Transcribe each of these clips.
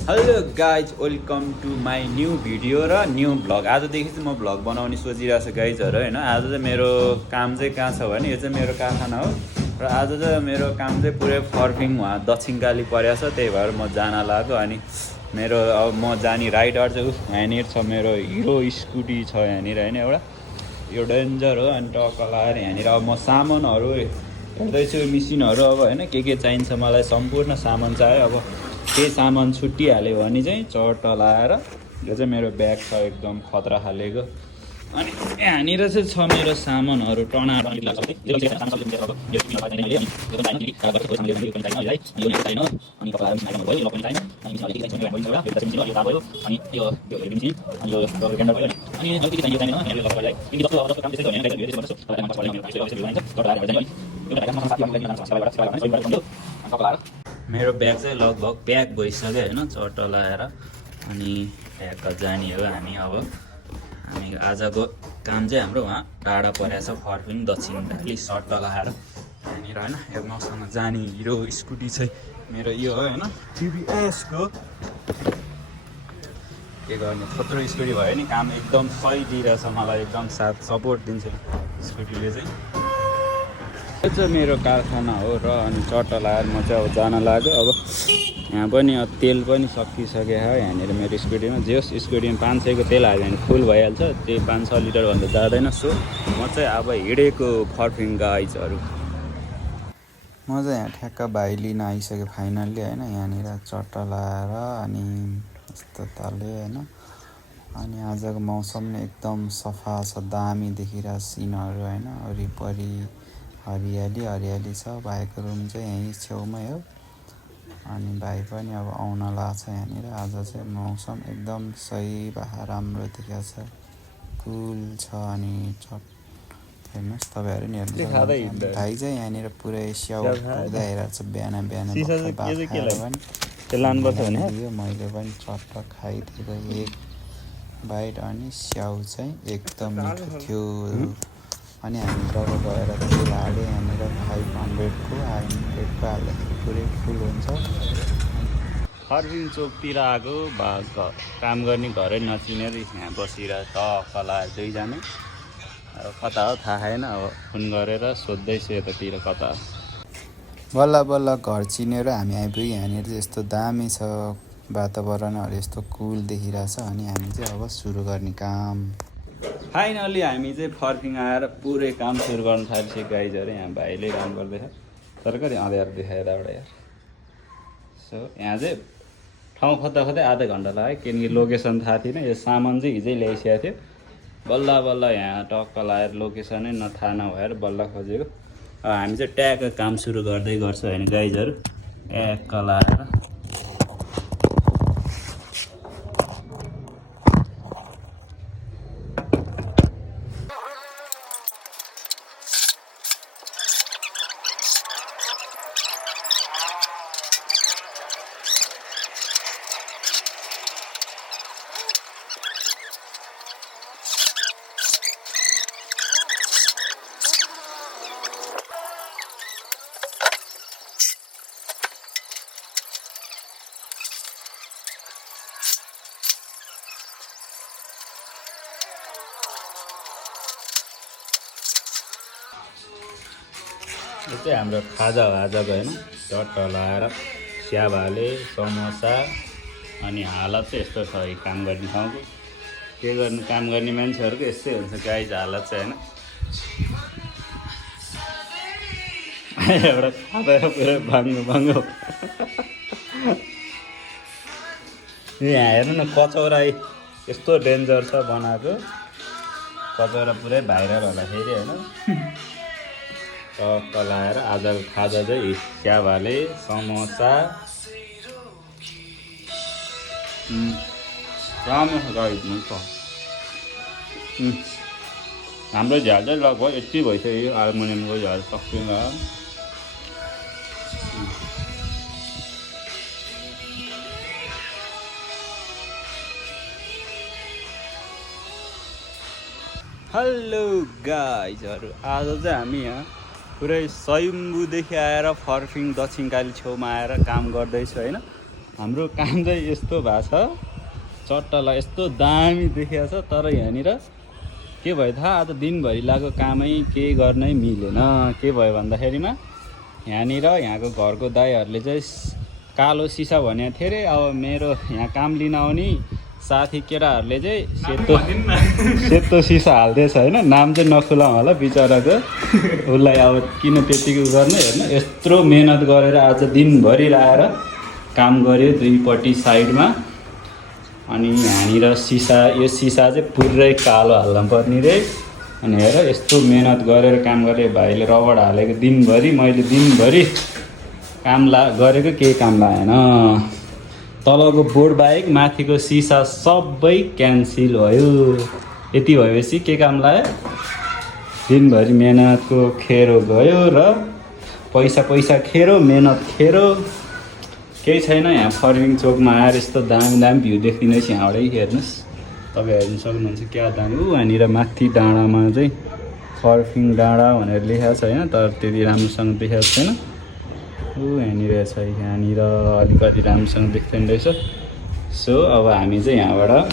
Hello guys welcome to my new video र new vlog. आजदेखि चाहिँ म भ्लग बनाउने सोचिरहेको छु गाइजहरू होइन। आज चाहिँ मेरो काम चाहिँ कहाँ छ भने यो चाहिँ मेरो कारखाना हो र आज चाहिँ मेरो काम चाहिँ पुरै फर्फिङ उहाँ दक्षिणकाली परेको छ, त्यही भएर म जान लाग्यो। अनि मेरो अब म जाने राइडर चाहिँ यहाँनिर छ, मेरो हिरो स्कुटी छ यहाँनिर होइन एउटा, यो डेन्जर हो। अनि टक्क लगाएर यहाँनिर अब म सामानहरू हेर्दैछु, मिसिनहरू अब होइन के चाहिन्छ मलाई सम्पूर्ण सामान चाहियो। अब केही सामान छुट्टिहाल्यो भने चाहिँ चट्ट लाएर यो चाहिँ मेरो ब्याग छ एकदम खतरा खालेको। अनि यहाँनिर चाहिँ छ मेरो सामानहरू टनाटनी लाग्छ। मेरो ब्याग चाहिँ लगभग प्याक भइसक्यो होइन, चट्ट लगाएर। अनि प्याक जाने हो हामी। अब हामी आजको काम चाहिँ हाम्रो उहाँ टाढा परेको छ, फर्फिङ दक्षिणकाली सट्ट लगाएर यहाँनिर होइन। यो मसँग जाने हिरो स्कुटी चाहिँ मेरो यो हो होइन, टिभिएसको। के गर्ने, थोत्रो स्कुटी भयो नि, काम एकदम सही दिइरहेछ मलाई, एकदम साथ सपोर्ट दिन्छ स्कुटीले चाहिँ। यो चाहिँ मेरो कारखाना हो र अनि चट्ट लगाएर म चाहिँ अब जान लाग्यो। अब यहाँ पनि अब तेल पनि सकिसक्यो हो यहाँनिर मेरो स्कुटीमा। जेस स्कुटीमा 500को तेल हाल्यो भने फुल भइहाल्छ, त्यही 5-6 लिटरभन्दा जाँदैन। सो म चाहिँ अब हिँडेको फर्फिङ गाइजहरू। म चाहिँ यहाँ ठ्याक्क भाइ लिन आइसक्यो फाइनल्ली होइन, यहाँनिर चट्ट लगाएर अनि यस्तो तले होइन। अनि आजको मौसम नै एकदम सफा छ, दामी देखिरहेको सिनहरू होइन, वरिपरि हरियाली हरियाली छ। भाइको रुम चाहिँ यहीँ छेउमै हो। अनि भाइ पनि अब आउन लाग्छ यहाँनिर। आज चाहिँ मौसम एकदम सही भए राम्रो देखिएको छ, कुल छ। अनि हेर्नुहोस् तपाईँहरू नि हेर्नु, भाइ चाहिँ यहाँनिर पुरै स्याउ पुग्दै आइरहेको छ। बिहान बिहान मैले पनि चट्ट खाइदिएको एक बाइट। अनि स्याउ चाहिँ एकदम मिठो थियो। अनि हामी जब गएर तेल हाल्यो यहाँनिर 500को 100को हाल्दाखेरि पुरै फुल हुन्छ। फर्फिङ चोकतिर आएको काम गर्ने घरै नचिनेर यहाँ बसिरहेको टक्क लगाएर दुईजना। अब कता हो थाहा छैन, अब फोन गरेर सोध्दैछु यतातिर कता हो। बल्ल बल्ल घर चिनेर हामी आइपुग्यो यहाँनिर चाहिँ। यस्तो दामी छ वातावरणहरू, यस्तो कुल देखिरहेछ। अनि हामी चाहिँ अब सुरु गर्ने काम। फाइनल्ली हामी चाहिँ फर्फिङ आएर पुरै काम सुरु गर्न थाल्छ गाइजहरू। यहाँ भाइले काम गर्दैछ, तर कति अँध्यारो देखाएर एउटा यार। सो यहाँ चाहिँ ठाउँ खोज्दा खोज्दै आधा घन्टा लाग्यो, किनकि लोकेसन थाहा थिएन। यो सामान चाहिँ हिजै ल्याइसकेको थियो, बल्ल बल्ल यहाँ टक्क लगाएर लोकेसनै थाहा नभएर बल्ल खोजेको। अब हामी चाहिँ ट्याक्क काम सुरु गर्दै गर्छ होइन गाइजहरू, ट्याक्क लगाएर। यो चाहिँ हाम्रो खाजा भाजाको होइन, चट्ट लगाएर स्या भाले समोसा। अनि हालत चाहिँ यस्तो छ काम गर्ने ठाउँको। के गर्नु, काम गर्ने मान्छेहरूको यस्तै हुन्छ गाइज हालत चाहिँ होइन। एउटा खाँदा पुरै भाङ्गो भाङ्गो। यहाँ हेर्नु न, कचौरा यस्तो डेन्जर छ बनाएको, कचौरा पुरै भाइरल होला फेरि होइन। टक्क लगाएर आजको खाजा चाहिँ स्या भाले समोसा राम्रो छ गाइज। हाम्रो झ्याल चाहिँ लगभग यति भइसक्यो, एल्युमिनियमको झ्याल सकिन्छ। हेलो गाइजहरू, आज चाहिँ हामी यहाँ पुरै स्वयम्भूदेखि आएर फर्फिङ दक्षिणकाली छेउमा आएर काम गर्दैछु होइन। हाम्रो काम चाहिँ यस्तो भएको छ चट्टालाई यस्तो दामी देखिएको छ तर यहाँनिर के भयो थाहा आज दिनभरि लागेको कामै केही गर्नै मिलेन के भयो भन्दाखेरिमा यहाँनिर यहाँको घरको दाइहरूले चाहिँ कालो सिसा भनेको थियो अरे अब मेरो यहाँ काम लिन आउने साथी केटाहरूले चाहिँ सेतो सिसा हाल्दैछ होइन नाम चाहिँ नखुलाउँ होला बिचराको उसलाई अब किन त्यतिको गर्ने हेर्नु यत्रो मेहनत गरेर आज दिनभरि लाएर काम गर्यो दुईपट्टि साइडमा अनि यहाँनिर यो सिसा चाहिँ पुरै कालो हाल्नु पर्ने रे अनि हेर यस्तो मेहनत गरेर काम गरे भाइले रबड हालेको दिनभरि मैले दिनभरि काम गरेको केही काम लागेन तलको बोर्ड बाहेक माथिको सिसा सबै क्यान्सिल भयो यति भएपछि के काम लाग्यो दिनभरि मेहनतको खेरो गयो र पैसा खेरो मेहनत खेरो केही छैन यहाँ फर्मिङ चोकमा आएर यस्तो दामी भ्यू देखिँदैछ यहाँबाटै हेर्नुहोस् तपाईँ हेर्नु सक्नुहुन्छ क्या दामी यहाँनिर माथि डाँडामा चाहिँ फर्मिङ डाँडा भनेर लेखेको छ होइन तर त्यति राम्रोसँग देखाएको छैन यहाँनिर छ यहाँनिर अलिकति राम्रोसँग देख्दैन रहेछ सो अब हामी चाहिँ यहाँबाट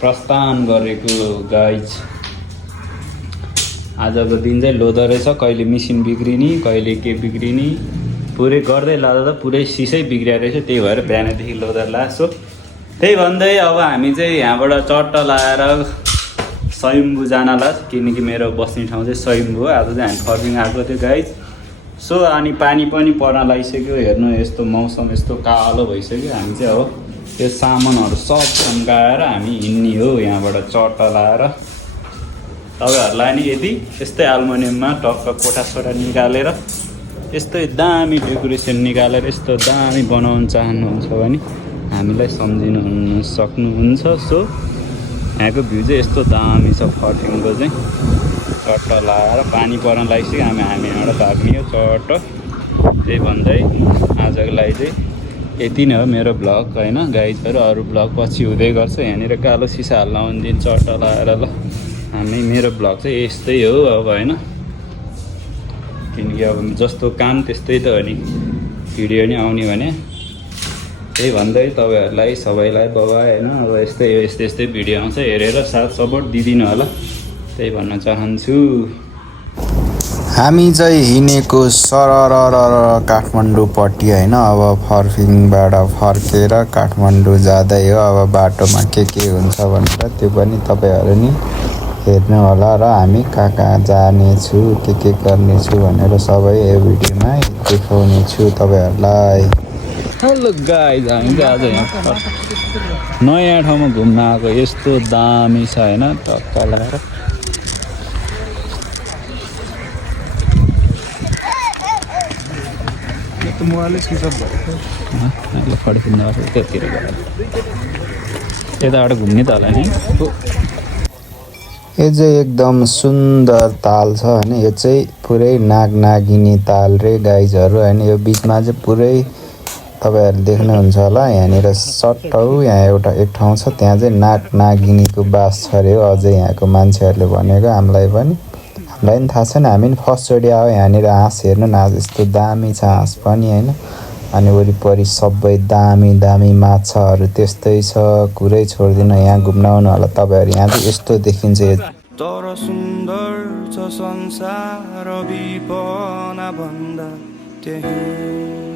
प्रस्थान गरेको गाइज आजको दिन चाहिँ लोदो रहेछ कहिले मेसिन बिग्रिने कहिले के बिग्रिने पुरै गर्दै लाँदा त पुरै सिसै बिग्रिया रहेछ त्यही भएर बिहानदेखि लोदर लाग्छ त्यही भन्दै अब हामी चाहिँ यहाँबाट चट्टा लाएर स्वयम्भू जानला किनकि मेरो बस्ने ठाउँ चाहिँ स्वयम्भू आज चाहिँ हामी फर्मिङ आएको थियो गाइज सो अनि पानी पनि पर्न लागिसक्यो हेर्नु यस्तो मौसम यस्तो कालो भइसक्यो हामी चाहिँ अब त्यो सामानहरू सब थन्काएर हामी हिँड्ने हो यहाँबाट चट्टा लाएर तपाईँहरूलाई नि यदि यस्तै एल्युमिनियममा टक्क कोठासोटा निकालेर यस्तै दामी डेकोरेसन निकालेर यस्तो दामी बनाउन चाहनुहुन्छ भने हामीलाई सम्झिनु सक्नुहुन्छ सो यहाँको भ्यू चाहिँ यस्तो दामी छ फर्मिङको चाहिँ चट्टा लाएर पानी पर्न लागिसक्यो हामी यहाँबाट भाग्ने हो चट्ट त्यही भन्दै आजको लागि चाहिँ यति नै हो मेरो भ्लग होइन गाइजहरू अरू भ्लग पछि हुँदै गर्छ यहाँनिर कालो सिसा हाल्न आउने दिन चट्टा लाएर ल हामी मेरो भ्लग चाहिँ यस्तै हो अब होइन किनकि अब जस्तो काम त्यस्तै त हो नि भिडियो नि आउने भने त्यही भन्दै तपाईँहरूलाई सबैलाई बाबा होइन अब यस्तै भिडियो आउँछ हेरेर साथ सपोर्ट दिदिनु होला त्यही भन्न चाहन्छु हामी चाहिँ हिँडेको सरर काठमाडौँपट्टि होइन अब फर्मिङबाट फर्केर काठमाडौँ जाँदै हो अब बाटोमा के हुन्छ भनेर त्यो पनि तपाईँहरू नि हेर्नु होला र हामी कहाँ जानेछु के गर्नेछु भनेर सबै यो भिडियोमा देखाउने छु तपाईँहरूलाई हेलो गाइज हामी चाहिँ आज यहाँ नयाँ ठाउँमा घुम्न आएको यस्तो दामी छ होइन टक्का लगाएर त्यतिर यताबाट घुम्ने त होला नि यो चाहिँ एकदम सुन्दर ताल छ होइन यो चाहिँ पुरै नागिनी ताल रे गाइजहरू होइन यो बिचमा चाहिँ पुरै तपाईँहरू देख्नुहुन्छ होला यहाँनिर सट्टौ यहाँ एक ठाउँ छ त्यहाँ चाहिँ नागिनीको बास छ अरे हो अझै यहाँको मान्छेहरूले भनेको हामीलाई पनि थाहा छैन हामी पनि फर्स्टचोटि आयो यहाँनिर हाँस हेर्नु न आज यस्तो दामी छ हाँस पनि होइन अनि वरिपरि सबै दामी माछाहरू त्यस्तै छ कुरै छोड्दिनँ यहाँ घुम्न आउनु होला तपाईँहरू यहाँ चाहिँ यस्तो देखिन्छ तर सुन्दर छ संसार विपना भन्दा त्यही